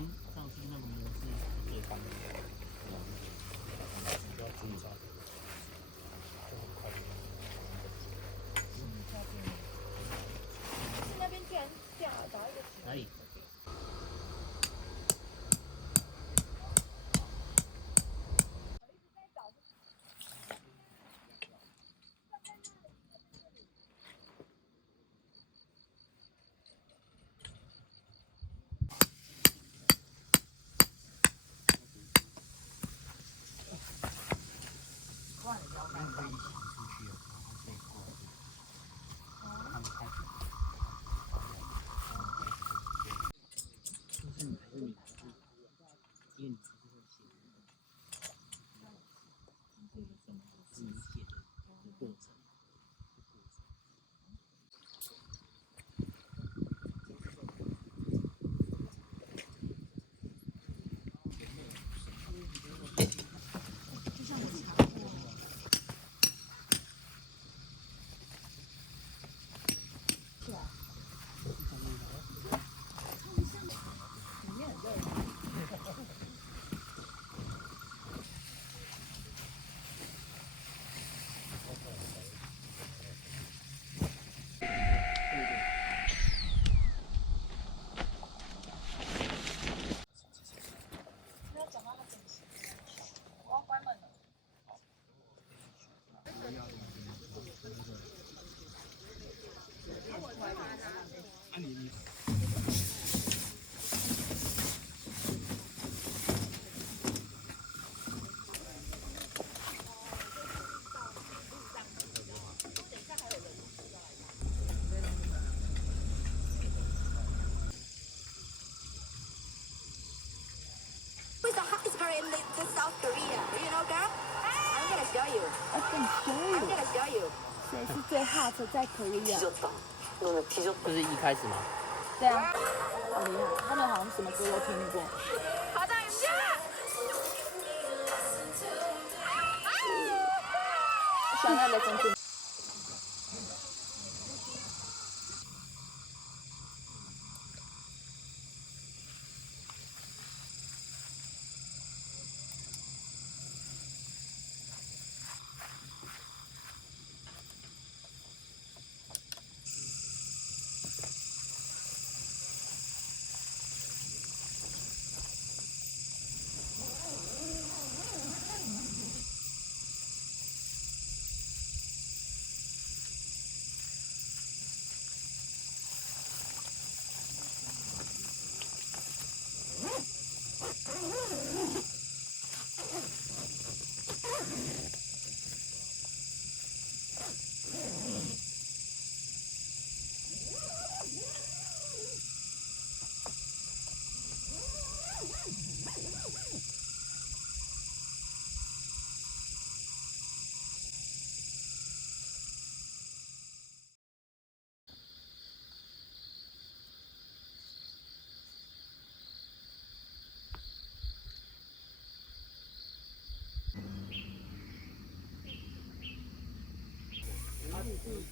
天上次那个模式是最棒的，比较紧张，就很快就那边居然打一个哪里？可以一起出去了，然后可以过来，他们开始，就是你还是你，因为你不是会写是你写的过程。Who's the hottest girl in South Korea? Do you know, girl? I'm gonna show you. I can show I'm gonna show you. 谁是最 hot 在 Korea？ 这是一开始吗？对啊，好厉害，他们好像什么歌都听过。好大一下！想让的真正。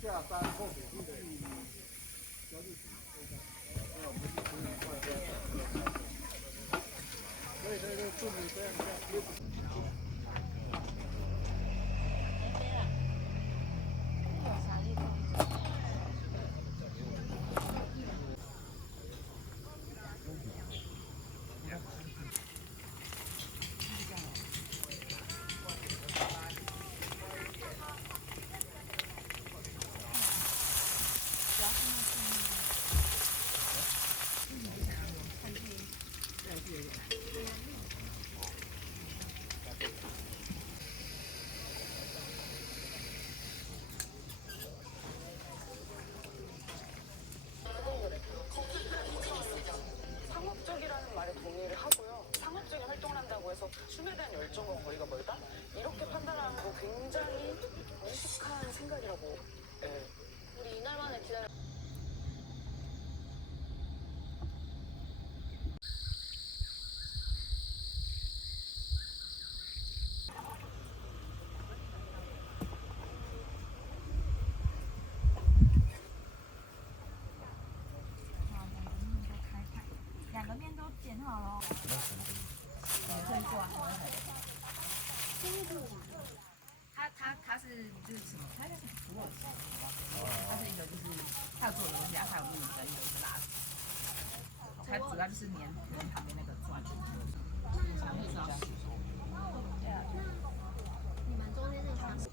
下山后面是交易局，对对对，顺利这样下。상업적이라는 말에 동의를 하고요. 상업적인 활동을 한다고 해서 춤에 대한 열정과 거리가 멀다? 이렇게 판단하는 거 굉장히 무식한 생각이라고. 예. 우리 이날만을 기다려. 个面都剪好了，也可以做啊。他是就是什么？他应该是土耳其，他是一个就是他有做的东西啊，他有路跟有一个蜡烛，它主要就是粘人旁边那个钻。才会知道。对啊。你们中间这个方式。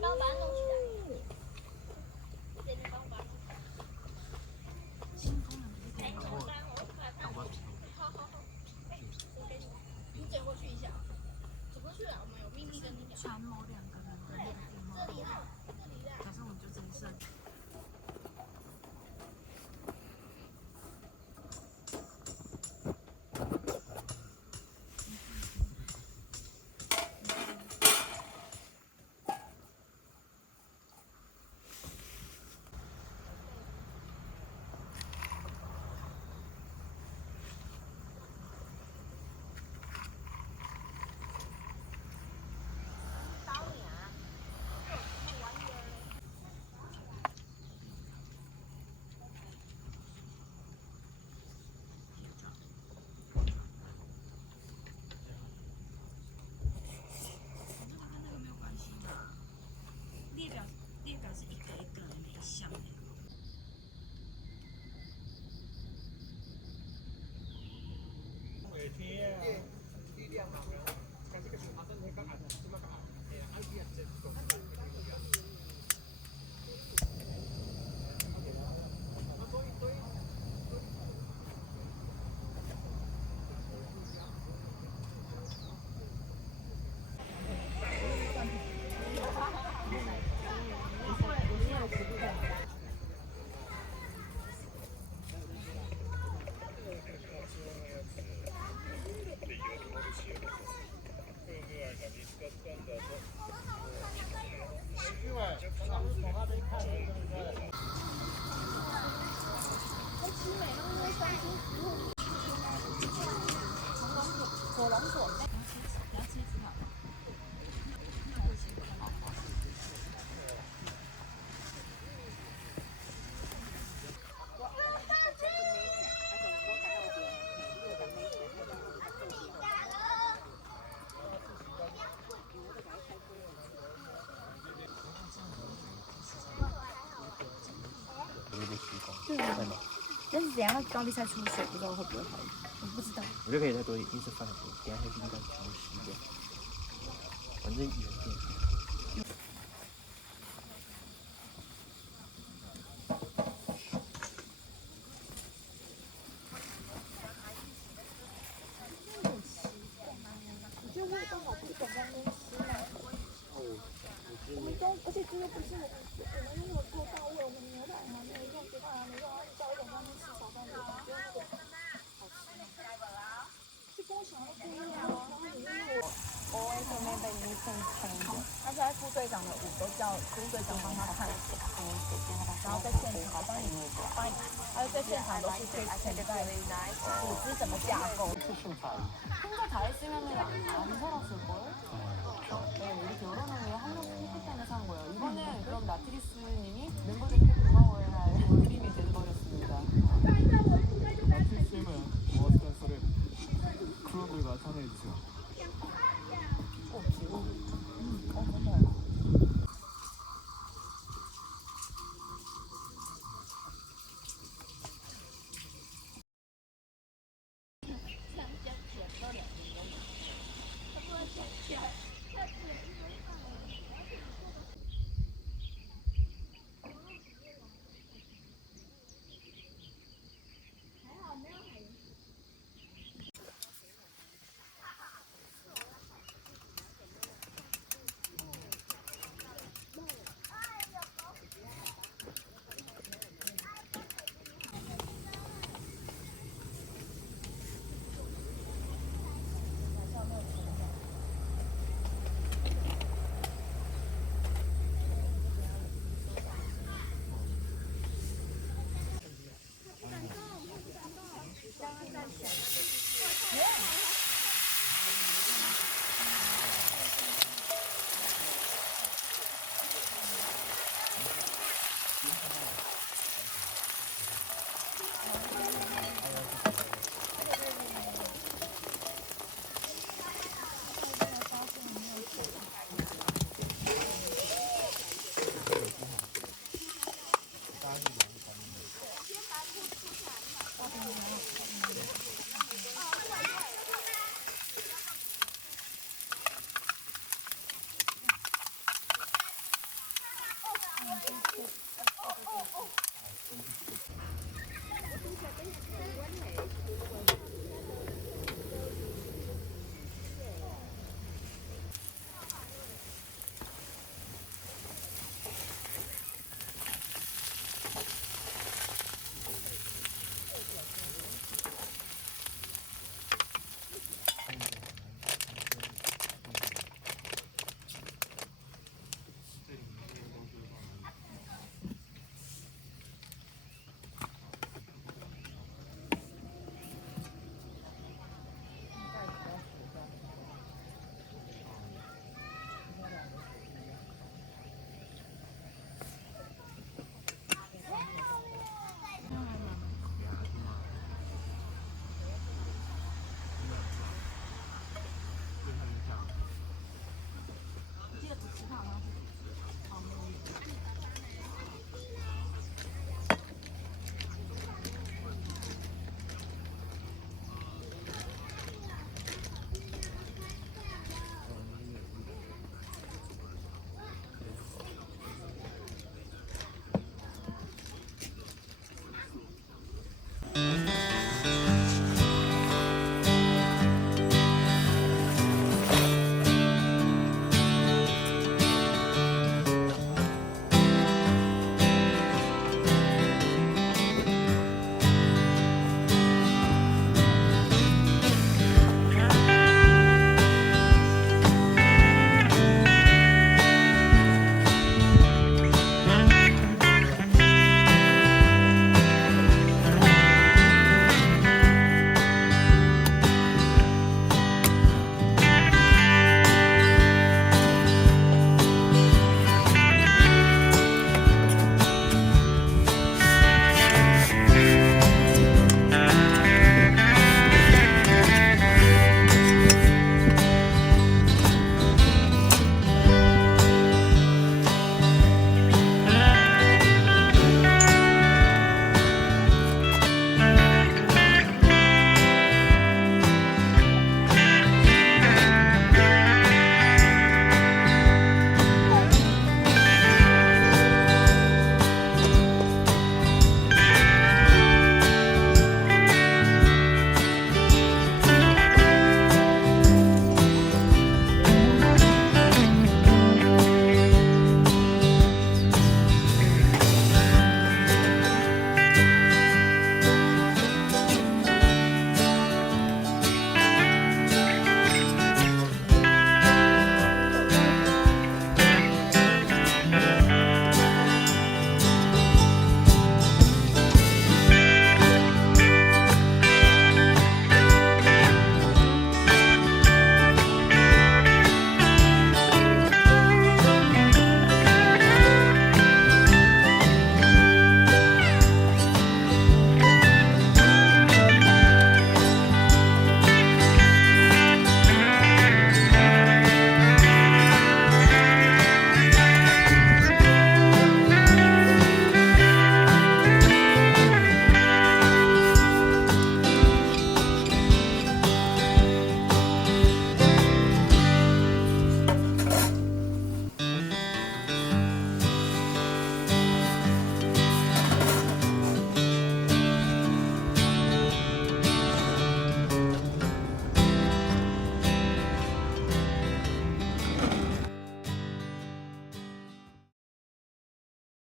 帮我把它弄起来。这地方把它弄起来。你剪过去一下，走过去啊，我们有秘密跟你讲。穿某两个人的那个地方。这里啦，这里啦。假设我们就真剩。列表是一个一个的每一项的。火龙果，你要吃一只好了。但是等下高丽菜出水，不知道会不会好？我不知道。我觉得可以再多一点，一直放很多，等下再淋到全部洗掉，反正圆点。而且这又不是我们用的够到位，我们牛奶还没有用，鸡蛋还没用，然后你叫一种外面吃炒饭的，我觉得那个好吃吗？就跟我想的不一样啊。然后你因为我 always remember you can change。他现在副队长的舞都叫副队长帮他看，然后在现场帮你，还有在现场都是可以存在组织怎么架构。혼자 다 했으면은 안 살았을걸? 네, 우리 결혼을 위해 한 명씩 했기 때문에 산 거예요. 이거는 그럼 나트리스님이 멤버들께 고마워해야 할 그림이 돼버렸습니다. 나트리스님은 머스턴서를 크루들과 참여해주세요. 지금? 정말.